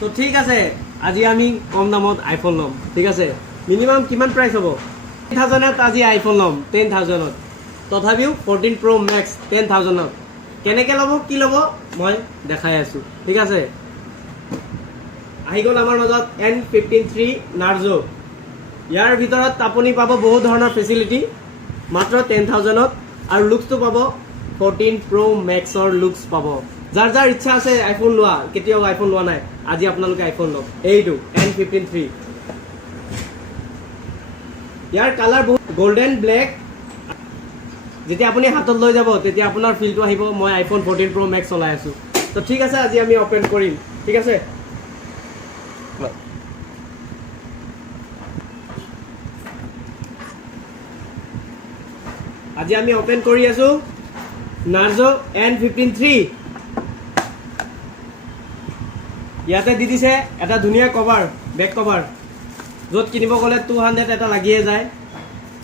তো ঠিক আছে আজি আমি কম দামত আইফোন ল'ম ঠিক আছে মিনিমাম কিমান প্ৰাইচ হ'ব 10,000ত আজি আইফোন ল'ম 10,000ত তথাপিও 14 Pro Max 10,000ত কেনেকৈ ল'ব কি ল'ব মই দেখাই আছোঁ ঠিক আছে আহি গ'ল আমাৰ মাজত N53 Narzo ইয়াৰ ভিতৰত আপুনি পাব বহুত ধৰণৰ ফেচিলিটি মাত্ৰ 10,000ত আৰু লুকছটো পাব 14 Pro Maxৰ লুকছ পাব যাৰ যাৰ ইচ্ছা আছে আইফোন লোৱা কেতিয়াও আইফোন লোৱা নাই আজি আপোনালোকে আইফোন লওক এইটো N53 ইয়াৰ কালাৰ বহুত গোল্ডেন ব্লেক যেতিয়া আপুনি হাতত লৈ যাব তেতিয়া আপোনাৰ ফিলটো আহিব মই আইফোন 14 Pro Max চলাই আছোঁ তো ঠিক আছে আজি আমি ওপেন কৰিম ঠিক আছে আজি আমি ওপেন কৰি আছোঁ Narzo N53 ইয়াতে দি দিছে এটা ধুনীয়া কভাৰ বেক কভাৰ য'ত কিনিব গ'লে 200 এটা লাগিয়ে যায়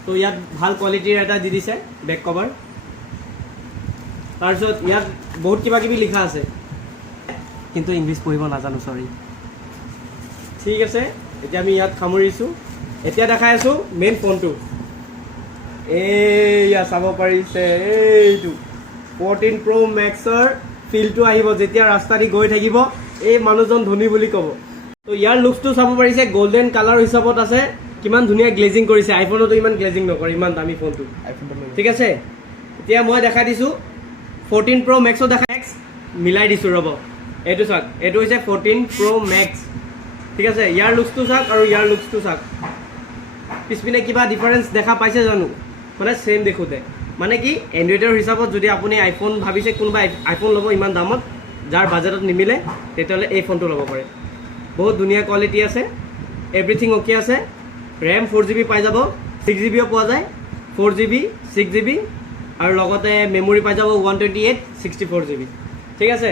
তো ইয়াত ভাল কোৱালিটিৰ এটা দি দিছে বেক কভাৰ তাৰপিছত ইয়াত বহুত কিবা কিবি লিখা আছে কিন্তু ইংলিছ পঢ়িব নাজানো সৰি ঠিক আছে এতিয়া আমি ইয়াত সামৰিছোঁ এতিয়া দেখাই আছোঁ মেইন ফোনটো এইয়া চাব পাৰিছে এইটো 14 Pro Maxৰ ফিলটো আহিব যেতিয়া ৰাস্তা দি গৈ থাকিব এই মানুহজন ধনী বুলি ক'ব তো ইয়াৰ লুকছটো চাব পাৰিছে গোল্ডেন কালাৰ হিচাপত আছে কিমান ধুনীয়া গ্লেজিং কৰিছে আইফোনতো ইমান গ্লেজিং নকৰে ইমান দামী ফোনটো ঠিক আছে এতিয়া মই দেখাই দিছোঁ 14 Pro Maxও দেখাই Max মিলাই দিছোঁ ৰ'ব এইটো চাওক এইটো হৈছে 14 Pro Max ঠিক আছে ইয়াৰ লুকছটো চাওক আৰু ইয়াৰ লুকছটো চাওক পিছপিনে কিবা ডিফাৰেঞ্চ দেখা পাইছে জানো মানে সেম দেখোতে মানে কি এন্ড্ৰইডৰ হিচাপত যদি আপুনি আইফোন ভাবিছে কোনোবা আইফোন ল'ব ইমান দামত যাৰ বাজেটত নিমিলে তেতিয়াহ'লে এই ফোনটো ল'ব পাৰে বহুত ধুনীয়া কোৱালিটি আছে এভৰিথিং অ'কে আছে ৰেম 4GB পাই যাব 6GBও পোৱা যায় 4GB 6GB আৰু লগতে মেমৰি পাই যাব 128 64GB ঠিক আছে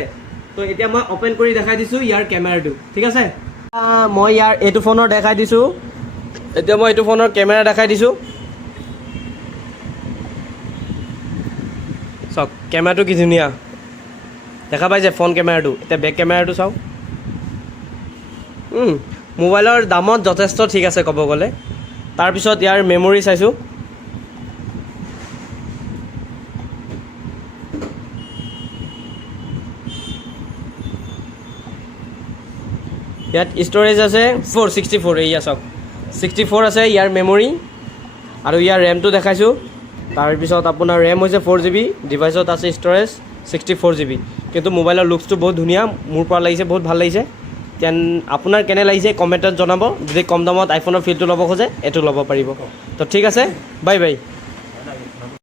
তো এতিয়া মই ওপেন কৰি দেখাই দিছোঁ ইয়াৰ কেমেৰাটো ঠিক আছে মই ইয়াৰ এইটো ফোনৰ দেখাই দিছোঁ এতিয়া মই এইটো ফোনৰ কেমেৰা দেখাই দিছোঁ চাওক কেমেৰাটো কি ধুনীয়া দেখা পাইছে ফোন কেমেৰাটো এতিয়া বেক কেমেৰাটো চাওক মোবাইলৰ দামত যথেষ্ট ঠিক আছে ক'ব গ'লে তাৰপিছত ইয়াৰ মেমৰি চাইছোঁ ইয়াত ষ্ট'ৰেজ আছে 464 এইয়া চাওক 64 আছে ইয়াৰ মেমৰি আৰু ইয়াৰ ৰেমটো দেখাইছোঁ তাৰপিছত আপোনাৰ ৰেম হৈছে 4GB ডিভাইচত আছে ষ্ট'ৰেজ 64GB কিন্তু মোবাইলৰ লুকছটো বহুত ধুনীয়া মোৰ পৰা লাগিছে বহুত ভাল লাগিছে তেন আপোনাৰ কেনে লাগিছে কমেণ্টত জনাব যদি কম দামত আইফোনৰ ফিলটো ল'ব খোজে এইটো ল'ব পাৰিব তো ঠিক আছে বাই বাই